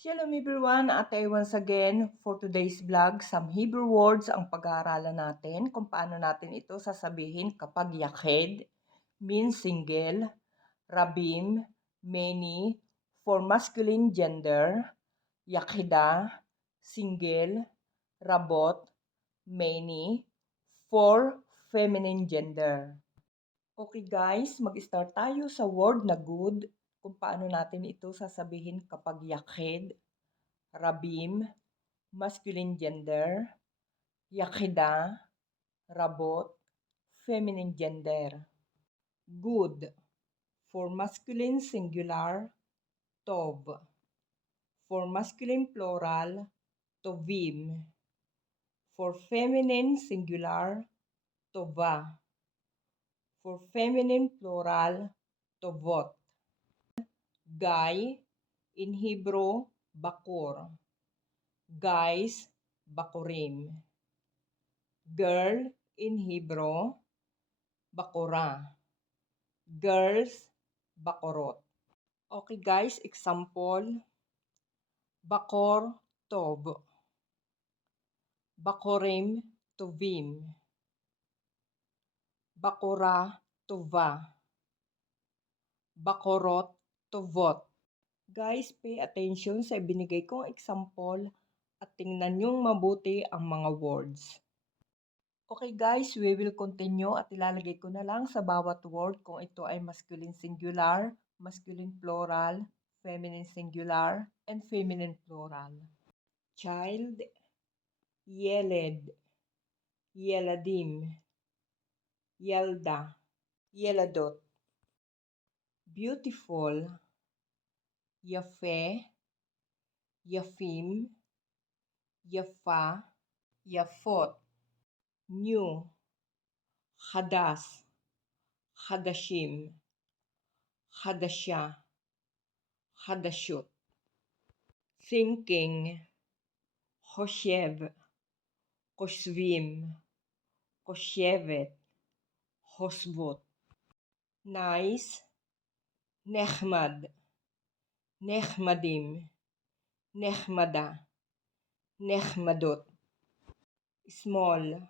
Shalom everyone, at once again for today's vlog, some Hebrew words ang pag-aaralan natin kung paano natin ito sasabihin kapag yakhed means single, rabim, many, for masculine gender, yakhida, single, rabot, many, for feminine gender. Okay guys, mag-start tayo sa word na good, kung paano natin ito sasabihin kapag yakhed, rabim, masculine gender, yakhida, rabot, feminine gender. Good, for masculine singular, tov. For masculine plural, tovim. For feminine singular, tova. For feminine plural, tovot. Guy, in Hebrew, bakor. Guys, bakurim. Girl, in Hebrew, bakura. Girls, bakorot. Okay guys, example. Bakor, tov. Bakorim, tovim. Bakura, tova. Bakorot, tovot. Guys, pay attention sa binigay kong example at tingnan niyong mabuti ang mga words. Okay guys, we will continue at ilalagay ko na lang sa bawat word kung ito ay masculine singular, masculine plural, feminine singular, and feminine plural. Child, yeled, yeladim, yelda, yeladot. Beautiful, yafe, yafim, yafa, yafot. New, hadas, hadashim, hadasha, hadashut. Thinking, חושב, חושבים, חושבת, חושבות. Nice, נחמד, נחמדים, נחמדה, נחמדות. Small,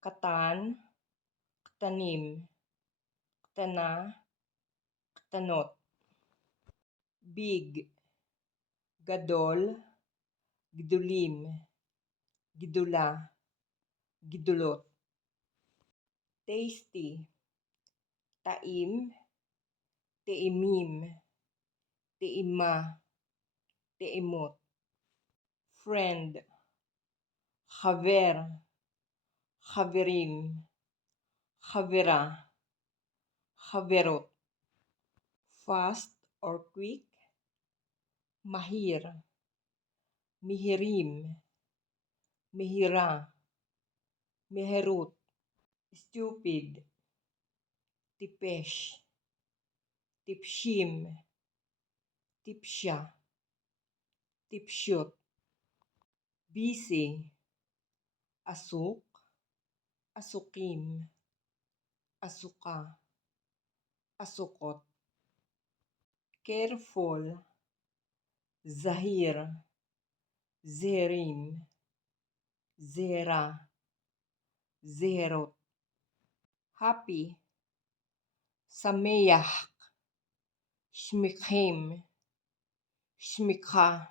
קטן, קטנים, קטנה, קטנות. Big, גדול, גדולים, גדולה, גדולות. Tasty, טעים, טעימים, טעימה, טעימות. Friend, חבר, חברים, חברה, חברות. Fast or quick, mahir, mihirim, mihira, meherut. Stupid, tipesh, tipshim, tipsha, tipshut. Busy, asuk, asukim, asuka, asukot. Careful, zahir, zerim, zera, zerot. Happy, sameyah, shmikhim, shmikha,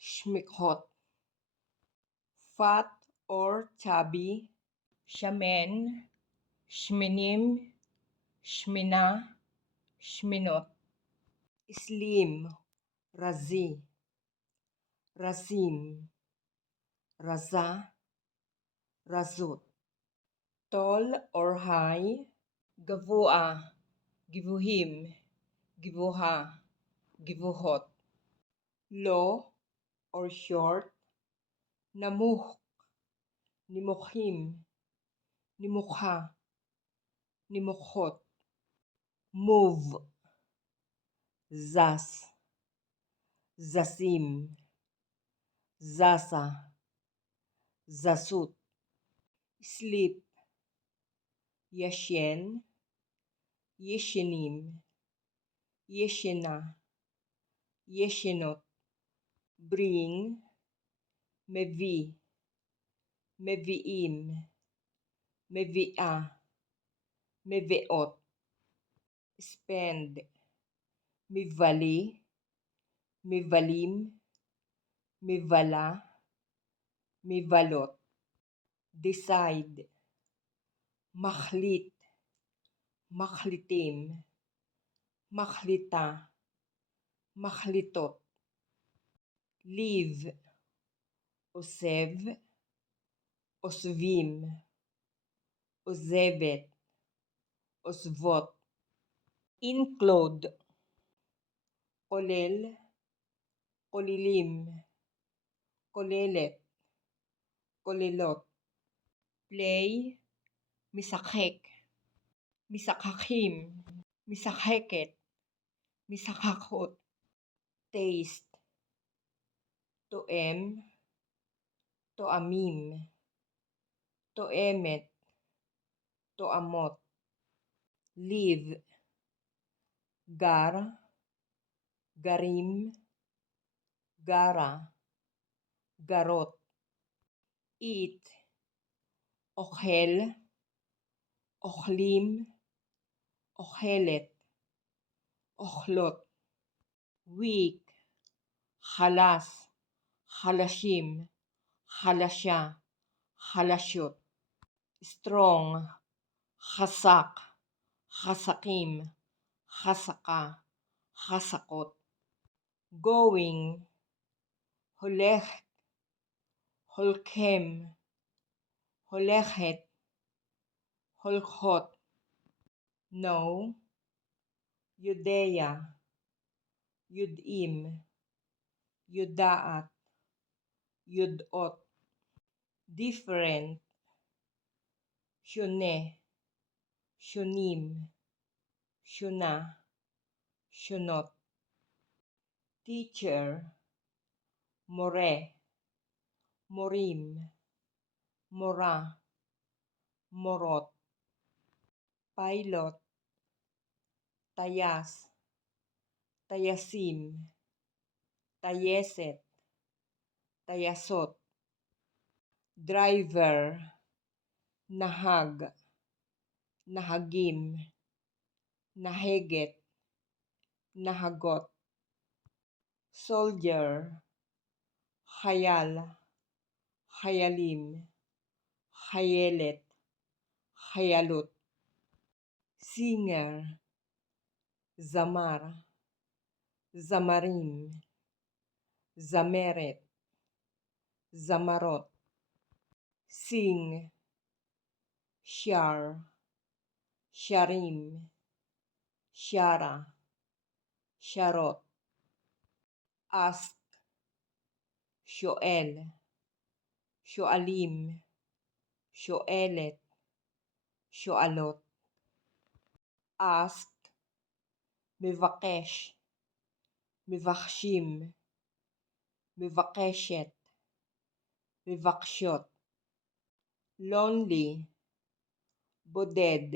shmikhot. Fat or chubby, shamen, shminim, shmina, shminot. Slim, razi, razim, raza, razut. Tall or high, gavua, givuhim, givuha, givuhot. Low or short, namuh, nimukhim, nimukha, nimukhot. Move, zas, zasim, zasa, zasut. Sleep, yashen, yeshenim, yeshena, yeshenot. bring, mevi, meviim, mevia, meveot, spend, mivali, mivalim, mivala, mivalot, decide, makhlit, makhlitim, makhlita, makhlitot, live, osev, osvim, ozevet, osvot, include, kolel, kolilim, kolelet, kolelot, play, misakhek, misakhakim, misakheket, misakhakot, taste, toem, toamim, toemet, toamot, live, gar, garim, gara, garot, eat, okhel, okhlim, okhelet, okhlot, weak, khalas, khalashim, khalasha, khalashot, strong, khasak, khasakim, khasaka, khasakot, going, holech, holkem, holechet, holchot, no, Judea, Yudim, Yudaat, Yudot, different, shune, shunim, shuna, shunot, teacher, more, morim, mora, morot, pilot, tayas, tayasim, tayeset, tayasot, driver, nahag, nahagim, naheget, nahagot, soldier, khayal, khayalim, khayelet, khayalut, singer, zamar, zamarim, zameret, zamarot, sing, shar, sharim, shara, sharot, ask, shoel, shoalim, shoelet, shoalot, ask, mivakesh, mivakshim, mivakeshet, mivakshot, lonely, boded,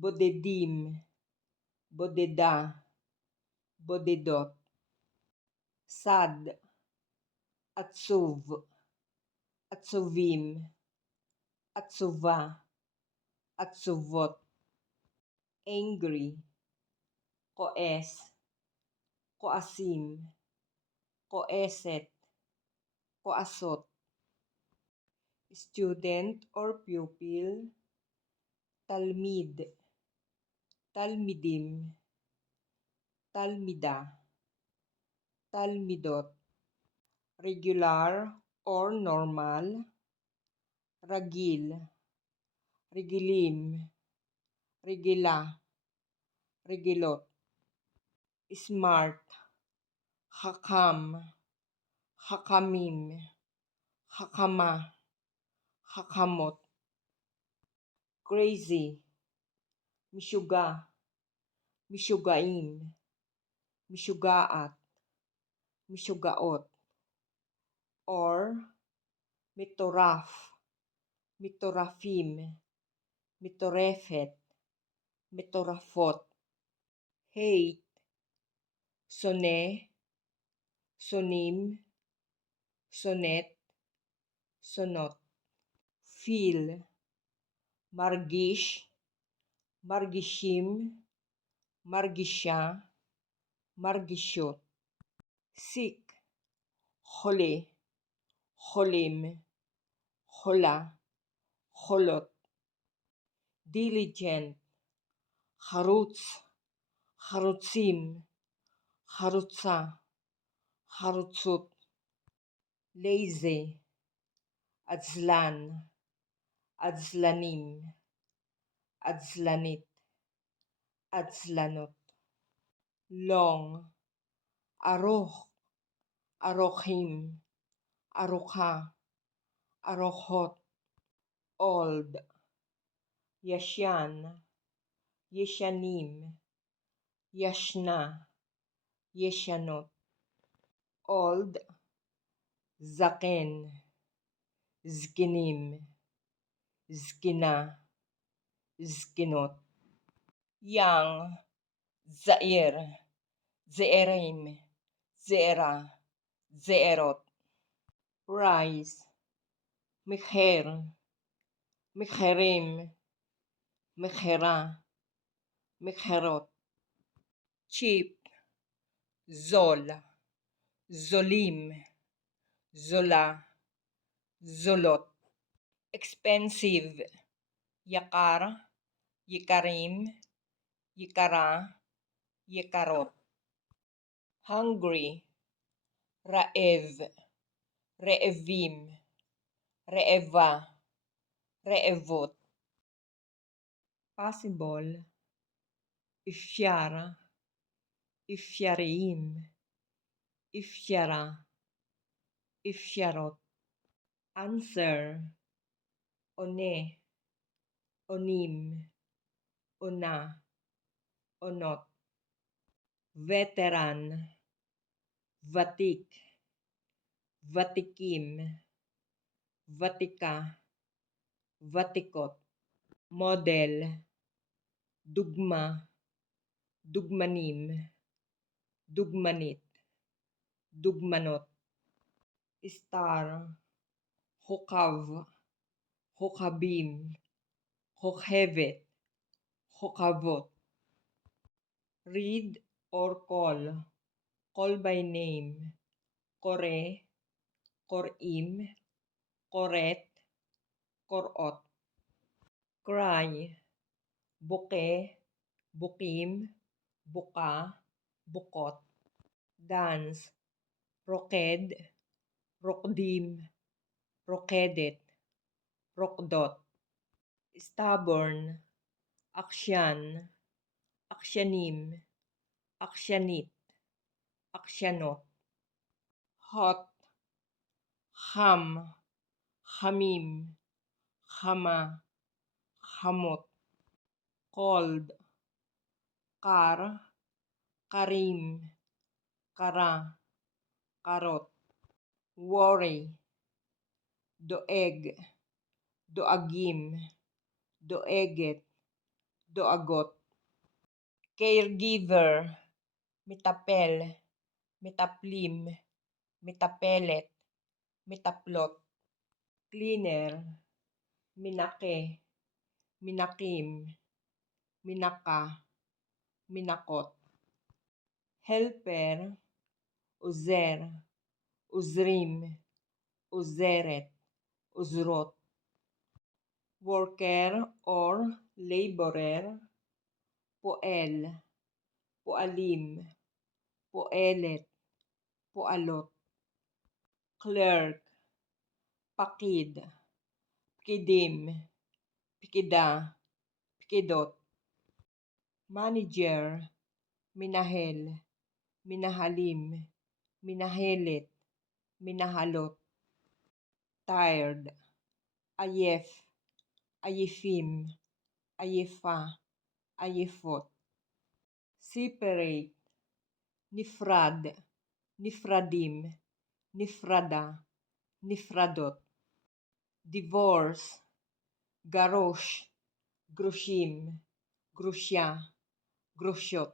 bodedim, bodeda, bodedot, sad, atsuv, atsuvim, atsuva, atsuvot, angry, koes, koasim, koeset, koasot, student or pupil, talmid, talmidim, talmida, talmidot, regular or normal, ragil, regilim, regila, regilot, smart, hakam, hakamim, hakama, hakamot, crazy, mishuga, mishugaim, mishugaat, mishugaot, or mitoraf, mitorafim, mitorefet, mitorafot, hate, sone, sonim, sonet, sonot. Feel, margish, margishim, margisha, margishot. Sick, holi, holim, hola, holot. Diligent, harutz, harutzim, harutza, harutzut. Lazy, adzlan, adzlanim, adzlanit, adzlanot. Long, aroch, arochim, arocha, arochot. Old, yashan, yeshanim, yashna, yeshanot. Old, zaken, zkinim, zkina, zkinot. Young, zair, zeerim, zeera, zeerot. Rise, mikher, mikherim, mikhera, mikherot. Cheap, zol, zolim, zola, zolot. Expensive, yakar, yikarim, yikara, yikarot. Hungry, raev, reevim, reeva, reevot. Possible, ifyara, ifyarim, ifyara, ifyarot. Answer, one, onim, ona, onot. Veteran, vatik, vatikim, vatika, vatikot. Model, dugma, dugmanim, dugmanit, dugmanot. Star, hokav, hokabim, hokhevet, hokavot. Read or call by name. Kore, korim, koret, korot. Cry, buke, bukim, buka, bukot. Dance, roked, rokdim, rokedet, rokdot. Stubborn, aksyan, aksyanim, aksyanit, aksyanot. Hot, ham, hamim, hama, hamot. Cold, kar, karim, kara, karot. Worry, doeg, doagim, doeget, doagot. Caregiver, mitapel, mitaplim, mitapelet, mitaplot. Cleaner, minake, minakim, minaka, minakot. Helper, uzer, uzrim, uzeret, uzrot. Worker or laborer, poel, poalim, poelet, poalot. Clerk, pakid, pikidim, pikida, pikidot. Manager, minahel, minahalim, minahelet, minahalot. Tired, ayef, ayefim, ayefa, ayefot. Separate, nifrad, nifradim, nifrada, nifradot. Divorce, garosh, groshim, grosya, grosyot.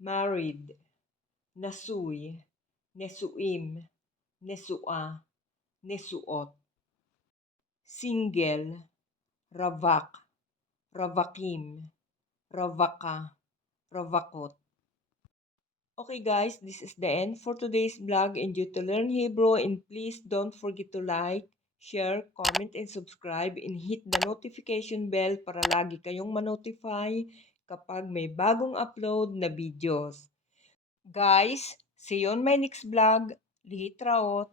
Married, nasuy, nesuim, nesua, nesuot. Single, ravak, ravakim, ravaka, ravakot. Okay guys, this is the end for today's vlog. Enjoy to learn Hebrew and please don't forget to like, share, comment, and subscribe and hit the notification bell para lagi kayong manotify kapag may bagong upload na videos. Guys, see you on my next vlog. Lihitraot!